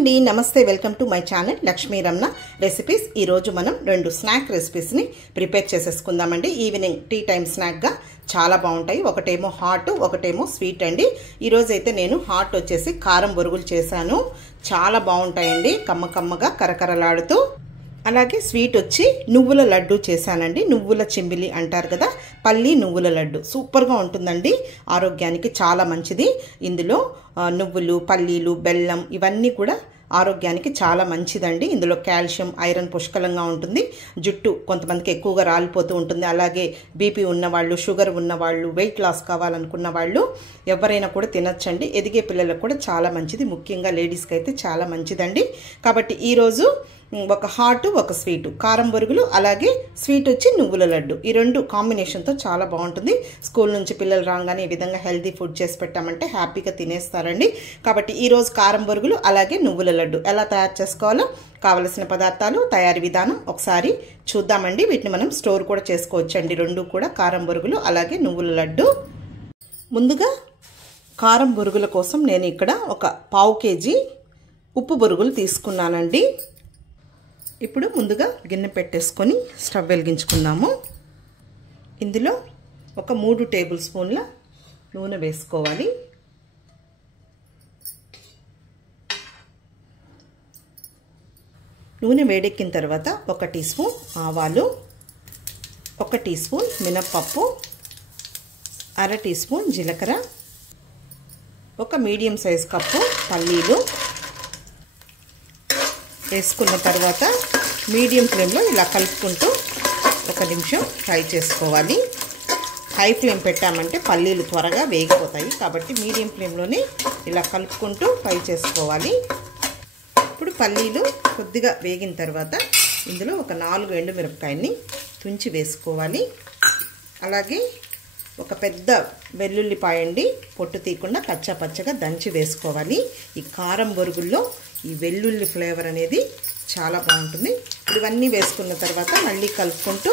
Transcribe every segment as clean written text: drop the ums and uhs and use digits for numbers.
అండి, నమస్తే. Welcome to my channel Lakshmi Ramana recipes. ఈరోజు మనం రెండు స్నాక్ రెసిపీస్ని ప్రిపేర్ చేసేసుకుందామండి. ఈవినింగ్ టీ టైం స్నాక్గా చాలా బాగుంటాయి. ఒకటేమో హాట్, ఒకటేమో స్వీట్ అండి. ఈరోజు అయితే నేను హాట్ వచ్చేసి కారం బొరుగులు చేశాను. చాలా బాగుంటాయండి, కమ్మ కమ్మగా కరకరలాడుతూ. అలాగే స్వీట్ వచ్చి నువ్వుల లడ్డు చేశానండి. నువ్వుల చెంబిలి అంటారు కదా, పల్లి నువ్వుల లడ్డు సూపర్గా ఉంటుందండి. ఆరోగ్యానికి చాలా మంచిది. ఇందులో నువ్వులు, పల్లీలు, బెల్లం ఇవన్నీ కూడా ఆరోగ్యానికి చాలా మంచిదండి. ఇందులో కాల్షియం, ఐరన్ పుష్కలంగా ఉంటుంది. జుట్టు కొంతమందికి ఎక్కువగా రాలిపోతూ ఉంటుంది. అలాగే బీపీ ఉన్నవాళ్ళు, షుగర్ ఉన్నవాళ్ళు, వెయిట్ లాస్ కావాలనుకున్న వాళ్ళు ఎవరైనా కూడా తినచ్చండి. ఎదిగే పిల్లలకు కూడా చాలా మంచిది, ముఖ్యంగా లేడీస్కి అయితే చాలా మంచిదండి. కాబట్టి ఈరోజు ఒక హాట్, ఒక స్వీటు, కారం బొరుగులు, అలాగే స్వీట్ వచ్చి నువ్వుల లడ్డు. ఈ రెండు కాంబినేషన్తో చాలా బాగుంటుంది. స్కూల్ నుంచి పిల్లలు రాగానే ఈ విధంగా హెల్తీ ఫుడ్ చేసి పెట్టామంటే హ్యాపీగా తినేస్తారండి. కాబట్టి ఈరోజు కారం బొరుగులు అలాగే నువ్వుల లడ్డు ఎలా తయారు చేసుకోవాలో కావలసిన పదార్థాలు, తయారీ విధానం ఒకసారి చూద్దామండి. వీటిని మనం స్టోర్ కూడా చేసుకోవచ్చండి. రెండు కూడా కారం బొరుగులు అలాగే నువ్వుల లడ్డు. ముందుగా కారం బొరుగుల కోసం నేను ఇక్కడ ఒక 1/2 కేజీ ఉప్పు బొరుగులు తీసుకున్నానండి. ఇప్పుడు ముందుగా గిన్నె పెట్టేసుకొని స్టవ్ వెలిగించుకుందాము. ఇందులో ఒక 3 టేబుల్ స్పూన్ల నూనె వేసుకోవాలి. నూనె వేడెక్కిన తర్వాత 1 టీ స్పూన్ ఆవాలు, 1 టీ స్పూన్ మినప్పప్పు, 1/2 టీ స్పూన్ జీలకర్ర, ఒక మీడియం సైజ్ కప్పు పల్లీలు వేసుకున్న తర్వాత మీడియం ఫ్లేమ్లో ఇలా కలుపుకుంటూ 1 నిమిషం ఫ్రై చేసుకోవాలి. హై ఫ్లేమ్ పెట్టామంటే పల్లీలు త్వరగా వేగిపోతాయి. కాబట్టి మీడియం ఫ్లేమ్లోనే ఇలా కలుపుకుంటూ ఫ్రై చేసుకోవాలి. ఇప్పుడు పల్లీలు కొద్దిగా వేగిన తర్వాత ఇందులో ఒక 4 ఎండుమిరపకాయల్ని తుంచి వేసుకోవాలి. అలాగే ఒక పెద్ద వెల్లుల్లిపాయ అండి, పొట్టు తీయకుండా కచ్చా పచ్చగా దంచి వేసుకోవాలి. ఈ కారం బొరుగుల్లో ఈ వెల్లుల్లి ఫ్లేవర్ అనేది చాలా బాగుంటుంది. ఇవన్నీ వేసుకున్న తర్వాత మళ్ళీ కలుపుకుంటూ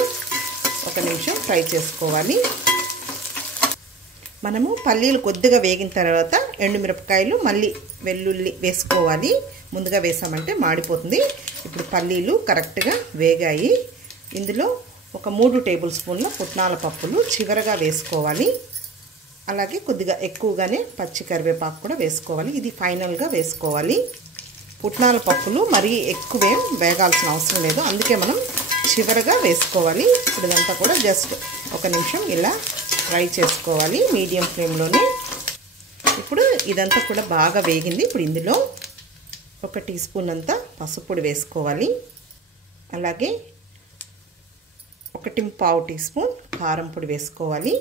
1 నిమిషం ఫ్రై చేసుకోవాలి. మనము పల్లీలు కొద్దిగా వేగిన తర్వాత ఎండుమిరపకాయలు మళ్ళీ వెల్లుల్లి వేసుకోవాలి. ముందుగా వేసామంటే మాడిపోతుంది. ఇప్పుడు పల్లీలు కరెక్ట్గా వేగాయి. ఇందులో ఒక 3 టేబుల్ స్పూన్ల పుట్నాల పప్పులు చివరగా వేసుకోవాలి. అలాగే కొద్దిగా ఎక్కువగానే పచ్చి కరివేపాకు కూడా వేసుకోవాలి. ఇది ఫైనల్గా వేసుకోవాలి. పుట్నాల పప్పులు మరీ ఎక్కువేం వేగాల్సిన అవసరం లేదు, అందుకే మనం చివరగా వేసుకోవాలి. ఇప్పుడు ఇదంతా కూడా జస్ట్ 1 నిమిషం ఇలా ఫ్రై చేసుకోవాలి మీడియం ఫ్లేమ్లోనే. ఇప్పుడు ఇదంతా కూడా బాగా వేగింది. ఇప్పుడు ఇందులో 1 టీ స్పూన్ అంతా పసుపు పొడి వేసుకోవాలి. అలాగే 1.25 టీ స్పూన్ కారం పొడి వేసుకోవాలి.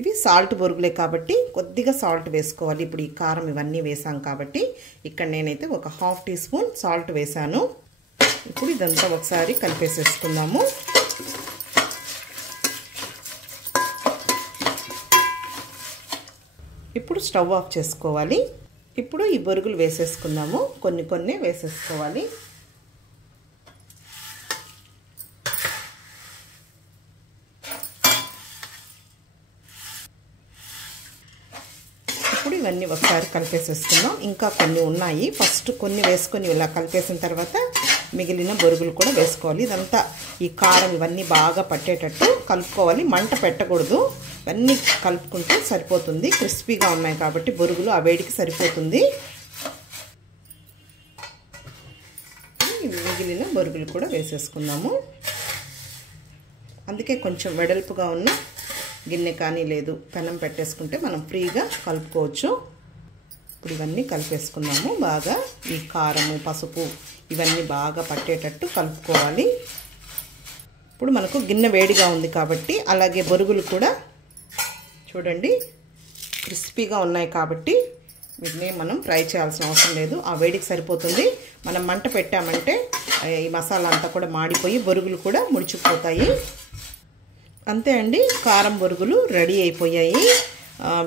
ఇవి సాల్ట్ బొరుగులే కాబట్టి కొద్దిగా సాల్ట్ వేసుకోవాలి. ఇప్పుడు ఈ కారం ఇవన్నీ వేసాం కాబట్టి ఇక్కడ నేనైతే ఒక 1/2 టీ స్పూన్ సాల్ట్ వేసాను. ఇప్పుడు ఇదంతా ఒకసారి కలిపేసేసుకుందాము. ఇప్పుడు స్టవ్ ఆఫ్ చేసుకోవాలి. ఇప్పుడు ఈ బొరుగులు వేసేసుకుందాము. కొన్ని వేసేసుకోవాలి. ఇప్పుడు ఇవన్నీ ఒకసారి కలిపేసేసుకుందాం. ఇంకా కొన్ని ఉన్నాయి. ఫస్ట్ కొన్ని వేసుకొని ఇలా కలిపేసిన తర్వాత మిగిలిన బొరుగులు కూడా వేసుకోవాలి. ఇదంతా ఈ కారం ఇవన్నీ బాగా పట్టేటట్టు కలుపుకోవాలి. మంట పెట్టకూడదు. ఇవన్నీ కలుపుకుంటే సరిపోతుంది. క్రిస్పీగా ఉన్నాయి కాబట్టి బొరుగులు ఆ వేడికి సరిపోతుంది. మిగిలిన బొరుగులు కూడా వేసేసుకుందాము. అందుకే కొంచెం వెడల్పుగా ఉన్న గిన్నె కానీ లేదు పెనం పెట్టేసుకుంటే మనం ఫ్రీగా కలుపుకోవచ్చు. ఇప్పుడు ఇవన్నీ కలిపేసుకున్నాము. బాగా ఈ కారము, పసుపు ఇవన్నీ బాగా పట్టేటట్టు కలుపుకోవాలి. ఇప్పుడు మనకు గిన్నె వేడిగా ఉంది కాబట్టి, అలాగే బొరుగులు కూడా చూడండి క్రిస్పీగా ఉన్నాయి కాబట్టి వీటిని మనం ఫ్రై చేయాల్సిన అవసరం లేదు. ఆ వేడికి సరిపోతుంది. మనం మంట పెట్టామంటే ఈ మసాలా అంతా కూడా మాడిపోయి బొరుగులు కూడా ముడిచిపోతాయి. అంతే అండి, కారం బొరుగులు రెడీ అయిపోయాయి.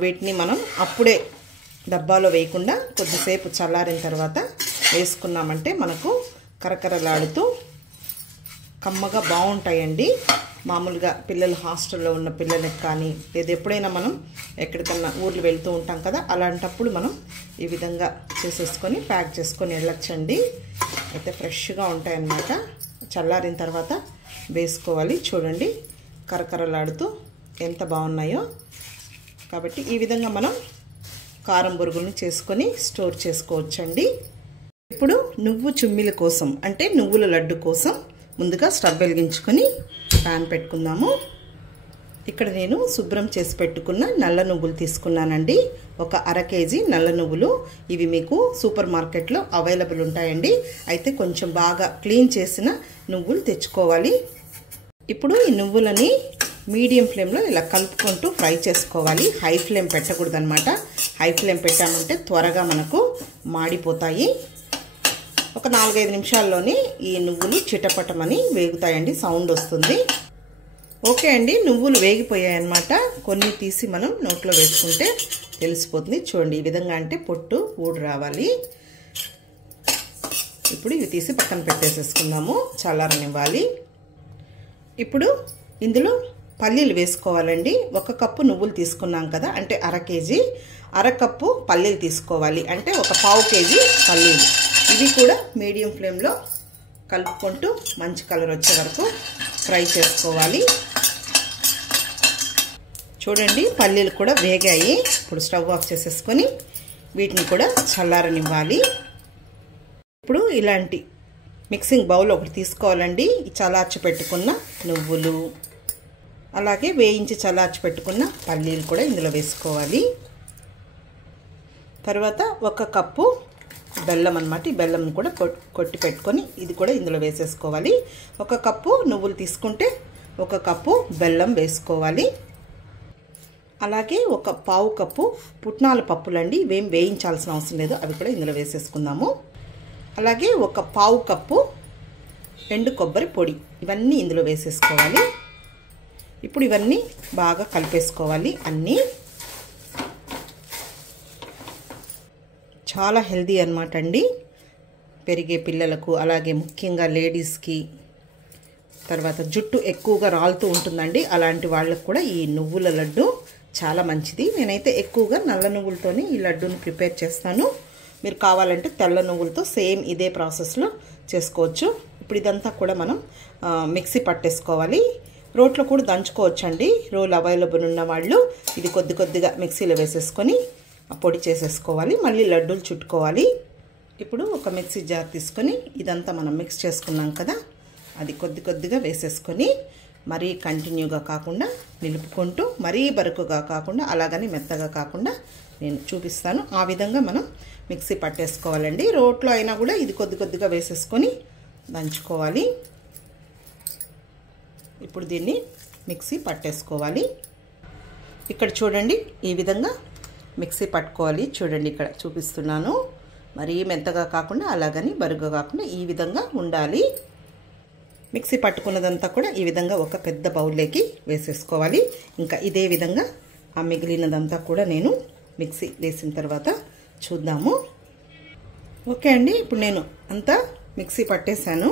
వీటిని మనం అప్పుడే డబ్బాలో వేయకుండా కొద్దిసేపు చల్లారిన తర్వాత వేసుకున్నామంటే మనకు కరకరలాడుతూ కమ్మగా బాగుంటాయండి. మామూలుగా పిల్లలు హాస్టల్లో ఉన్న పిల్లలకు కానీ లేదా ఎప్పుడైనా మనం ఎక్కడికన్నా ఊర్లు వెళ్తూ ఉంటాం కదా, అలాంటప్పుడు మనం ఈ విధంగా చేసేసుకొని ప్యాక్ చేసుకొని వెళ్ళొచ్చండి. అయితే ఫ్రెష్గా ఉంటాయన్నమాట. చల్లారిన తర్వాత వేసుకోవాలి. చూడండి కరకరలాడుతూ ఎంత బాగున్నాయో. కాబట్టి ఈ విధంగా మనం కారం బొరుగులను చేసుకొని స్టోర్ చేసుకోవచ్చండి. ఇప్పుడు నువ్వు చుమ్మిల కోసం అంటే నువ్వుల లడ్డు కోసం ముందుగా స్టవ్ వెలిగించుకొని ప్యాన్ పెట్టుకుందాము. ఇక్కడ నేను శుభ్రం చేసి పెట్టుకున్న నల్ల నువ్వులు తీసుకున్నానండి. ఒక అర కేజీ నల్ల నువ్వులు. ఇవి మీకు సూపర్ మార్కెట్లో అవైలబుల్ ఉంటాయండి. అయితే కొంచెం బాగా క్లీన్ చేసిన నువ్వులు తెచ్చుకోవాలి. ఇప్పుడు ఈ నువ్వులని మీడియం ఫ్లేమ్లో ఇలా కలుపుకుంటూ ఫ్రై చేసుకోవాలి. హై ఫ్లేమ్ పెట్టకూడదు అనమాట. హై ఫ్లేమ్ పెట్టామంటే త్వరగా మనకు మాడిపోతాయి. ఒక 4-5 నిమిషాల్లోనే ఈ నువ్వులు చిటపటమని వేగుతాయండి, సౌండ్ వస్తుంది. ఓకే అండి, నువ్వులు వేగిపోయాయి అన్నమాట. కొన్ని తీసి మనం నోట్లో వేసుకుంటే తెలిసిపోతుంది. చూడండి ఈ విధంగా అంటే పొట్టు ఊడి రావాలి. ఇప్పుడు ఇవి తీసి పక్కన పెట్టేసేసుకుందాము, చల్లారనివ్వాలి. ఇప్పుడు ఇందులో పల్లీలు వేసుకోవాలండి. 1 కప్పు నువ్వులు తీసుకున్నాం కదా, అంటే అర కేజీ. అర కప్పు పల్లీలు తీసుకోవాలి, అంటే ఒక పావు కేజీ పల్లీలు. ఇవి కూడా మీడియం ఫ్లేమ్లో కలుపుకుంటూ మంచి కలర్ వచ్చే వరకు ఫ్రై చేసుకోవాలి. చూడండి పల్లీలు కూడా వేగాయి. ఇప్పుడు స్టవ్ ఆఫ్ చేసేసుకొని వీటిని కూడా చల్లారనివ్వాలి. ఇప్పుడు ఇలాంటి మిక్సింగ్ బౌల్ ఒకటి తీసుకోవాలండి. చల్లార్చి పెట్టుకున్న నువ్వులు అలాగే వేయించి చల్లార్చి పెట్టుకున్న పల్లీలు కూడా ఇందులో వేసుకోవాలి. తర్వాత 1 కప్పు బెల్లం అన్నమాట. ఈ బెల్లం కూడా కొట్టి పెట్టుకొని ఇది కూడా ఇందులో వేసేసుకోవాలి. 1 కప్పు నువ్వులు తీసుకుంటే 1 కప్పు బెల్లం వేసుకోవాలి. అలాగే 1 పావు కప్పు పుట్నాల పప్పులండి. ఇవేం వేయించాల్సిన అవసరం లేదు, అవి కూడా ఇందులో వేసేసుకుందాము. అలాగే 1 పావు కప్పు ఎండు కొబ్బరి పొడి, ఇవన్నీ ఇందులో వేసేసుకోవాలి. ఇప్పుడు ఇవన్నీ బాగా కలిపేసుకోవాలి. అన్నీ చాలా హెల్దీ అన్నమాట అండి. పెరిగే పిల్లలకు, అలాగే ముఖ్యంగా లేడీస్కి, తర్వాత జుట్టు ఎక్కువగా రాలుతూ ఉంటుందండి, అలాంటి వాళ్ళకు కూడా ఈ నువ్వుల లడ్డు చాలా మంచిది. నేనైతే ఎక్కువగా నల్ల నువ్వులతోనే ఈ లడ్డూని ప్రిపేర్ చేస్తాను. మీరు కావాలంటే తెల్ల నువ్వులతో సేమ్ ఇదే ప్రాసెస్లో చేసుకోవచ్చు. ఇప్పుడు ఇదంతా కూడా మనం మిక్సీ పట్టేసుకోవాలి. రోట్లో కూడా దంచుకోవచ్చండి. రోల్ అవైలబుల్ ఉన్న వాళ్ళు ఇది కొద్దిగా మిక్సీలో వేసేసుకొని పొడి చేసేసుకోవాలి. మళ్ళీ లడ్డూలు చుట్టుకోవాలి. ఇప్పుడు ఒక మిక్సీ జార్ తీసుకొని ఇదంతా మనం మిక్స్ చేసుకున్నాం కదా, అది కొద్దిగా వేసేసుకొని మరీ కంటిన్యూగా కాకుండా నిలుపుకుంటూ, మరీ బరుకుగా కాకుండా అలాగని మెత్తగా కాకుండా నేను చూపిస్తాను. ఆ విధంగా మనం మిక్సీ పట్టేసుకోవాలండి. రోట్లో అయినా కూడా ఇది కొద్దిగా వేసేసుకొని దంచుకోవాలి. ఇప్పుడు దీన్ని మిక్సీ పట్టేసుకోవాలి. ఇక్కడ చూడండి ఈ విధంగా మిక్సీ పట్టుకోవాలి. చూడండి ఇక్కడ చూపిస్తున్నాను. మరీ మెత్తగా కాకుండా అలాగని బరుగ్గా కాకుండా ఈ విధంగా ఉండాలి. మిక్సీ పట్టుకున్నదంతా కూడా ఈ విధంగా ఒక పెద్ద బౌల్లోకి వేసేసుకోవాలి. ఇంకా ఇదే విధంగా ఆ మిగిలినదంతా కూడా నేను మిక్సీ వేసిన తర్వాత చూద్దాము. ఓకే అండి, ఇప్పుడు నేను అంతా మిక్సీ పట్టేశాను.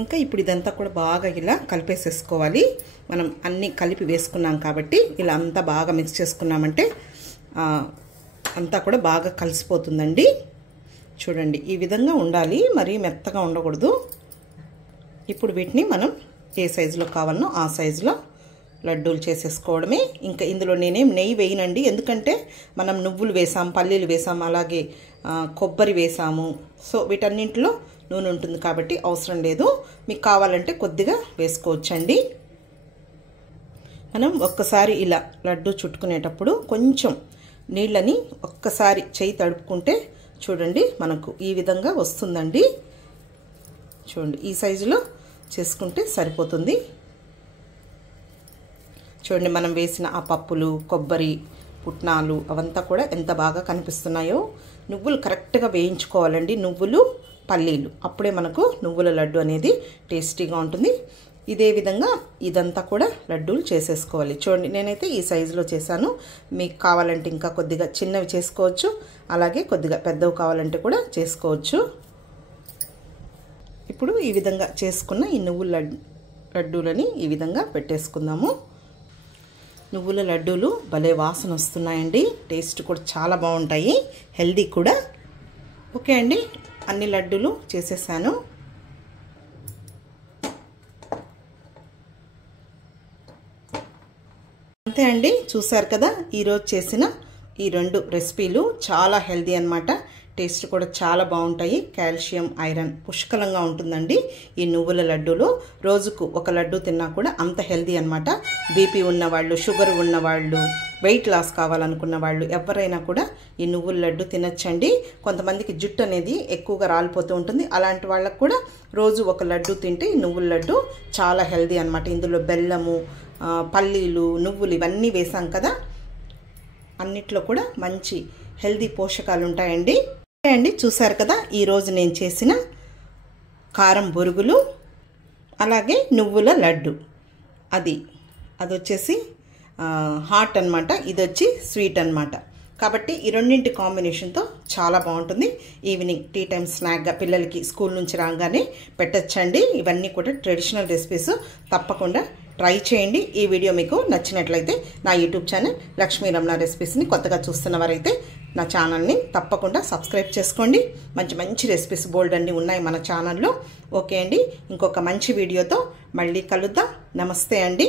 ఇంకా ఇప్పుడు ఇదంతా కూడా బాగా ఇలా కలిపేసేసుకోవాలి. మనం అన్నీ కలిపి వేసుకున్నాం కాబట్టి ఇలా అంతా బాగా మిక్స్ చేసుకున్నామంటే అంతా కూడా బాగా కలిసిపోతుందండి. చూడండి ఈ విధంగా ఉండాలి, మరీ మెత్తగా ఉండకూడదు. ఇప్పుడు వీటిని మనం ఏ సైజులో కావాలనో ఆ సైజులో లడ్డూలు చేసేసుకోవడమే. ఇంకా ఇందులో నేనేం నెయ్యి వేయనండి, ఎందుకంటే మనం నువ్వులు వేసాం, పల్లీలు వేసాం, అలాగే కొబ్బరి వేసాము. సో వీటన్నింటిలో నూనె ఉంటుంది కాబట్టి అవసరం లేదు. మీకు కావాలంటే కొద్దిగా వేసుకోవచ్చండి. మనం ఒక్కసారి ఇలా లడ్డు చుట్టుకునేటప్పుడు కొంచెం నీళ్ళని ఒక్కసారి చేయి తడుపుకుంటే చూడండి మనకు ఈ విధంగా వస్తుందండి. చూడండి ఈ సైజులో చేసుకుంటే సరిపోతుంది. చూడండి మనం వేసిన ఆ పప్పులు, కొబ్బరి, పుట్నాలు అవంతా కూడా ఎంత బాగా కనిపిస్తున్నాయో. నువ్వులు కరెక్ట్గా వేయించుకోవాలండి, నువ్వులు పల్లీలు, అప్పుడే మనకు నువ్వుల లడ్డు అనేది టేస్టీగా ఉంటుంది. ఇదే విధంగా ఇదంతా కూడా లడ్డూలు చేసేసుకోవాలి. చూడండి నేనైతే ఈ సైజులో చేశాను. మీకు కావాలంటే ఇంకా కొద్దిగా చిన్నవి చేసుకోవచ్చు, అలాగే కొద్దిగా పెద్దవి కావాలంటే కూడా చేసుకోవచ్చు. ఇప్పుడు ఈ విధంగా చేసుకున్న ఈ నువ్వుల లడ్డూలని ఈ విధంగా పెట్టేసుకుందాము. నువ్వుల లడ్డూలు భలే వాసన వస్తున్నాయండి. టేస్ట్ కూడా చాలా బాగుంటాయి, హెల్దీ కూడా. ఓకే అండి, అన్ని లడ్డూలు చేసేసాను. అంతే అండి, చూసారు కదా ఈరోజు చేసిన ఈ 2 రెసిపీలు చాలా హెల్దీ అన్నమాట. టేస్ట్ కూడా చాలా బాగుంటాయి. కాల్షియం, ఐరన్ పుష్కలంగా ఉంటుందండి ఈ నువ్వుల లడ్డూలు. రోజుకు ఒక లడ్డు తిన్నా కూడా అంత హెల్దీ అన్నమాట. బీపీ ఉన్నవాళ్ళు, షుగర్ ఉన్నవాళ్ళు, వెయిట్ లాస్ కావాలనుకున్న వాళ్ళు ఎవరైనా కూడా ఈ నువ్వుల లడ్డు తినచ్చండి. కొంతమందికి జుట్టు అనేది ఎక్కువగా రాలిపోతూ ఉంటుంది. అలాంటి వాళ్ళకు కూడా రోజు ఒక లడ్డు తింటే ఈ నువ్వుల లడ్డు చాలా హెల్దీ అన్నమాట. ఇందులో బెల్లము, పల్లీలు, నువ్వులు ఇవన్నీ వేసాం కదా, అన్నిట్లో కూడా మంచి హెల్దీ పోషకాలు ఉంటాయండి. అండి చూసారు కదా ఈరోజు నేను చేసిన కారం బొరుగులు, అలాగే నువ్వుల లడ్డు. అది వచ్చేసి హాట్ అన్నమాట, ఇది వచ్చి స్వీట్ అన్నమాట. కాబట్టి ఈ రెండింటి కాంబినేషన్తో చాలా బాగుంటుంది. ఈవినింగ్ టీ టైం స్నాక్గా పిల్లలకి స్కూల్ నుంచి రాగానే పెట్టచ్చండి. ఇవన్నీ కూడా ట్రెడిషనల్ రెసిపీస్, తప్పకుండా ట్రై చేయండి. ఈ వీడియో మీకు నచ్చినట్లయితే నా యూట్యూబ్ ఛానల్ లక్ష్మీ రమణ రెసిపీస్ని కొత్తగా చూస్తున్నవారైతే నా ఛానల్ని తప్పకుండా సబ్స్క్రైబ్ చేసుకోండి. మంచి మంచి రెసిపీస్ బోల్డ్ అన్నీ ఉన్నాయి మన ఛానల్లో. ఓకే అండి, ఇంకొక మంచి వీడియోతో మళ్ళీ కలుద్దాం. నమస్తే అండి.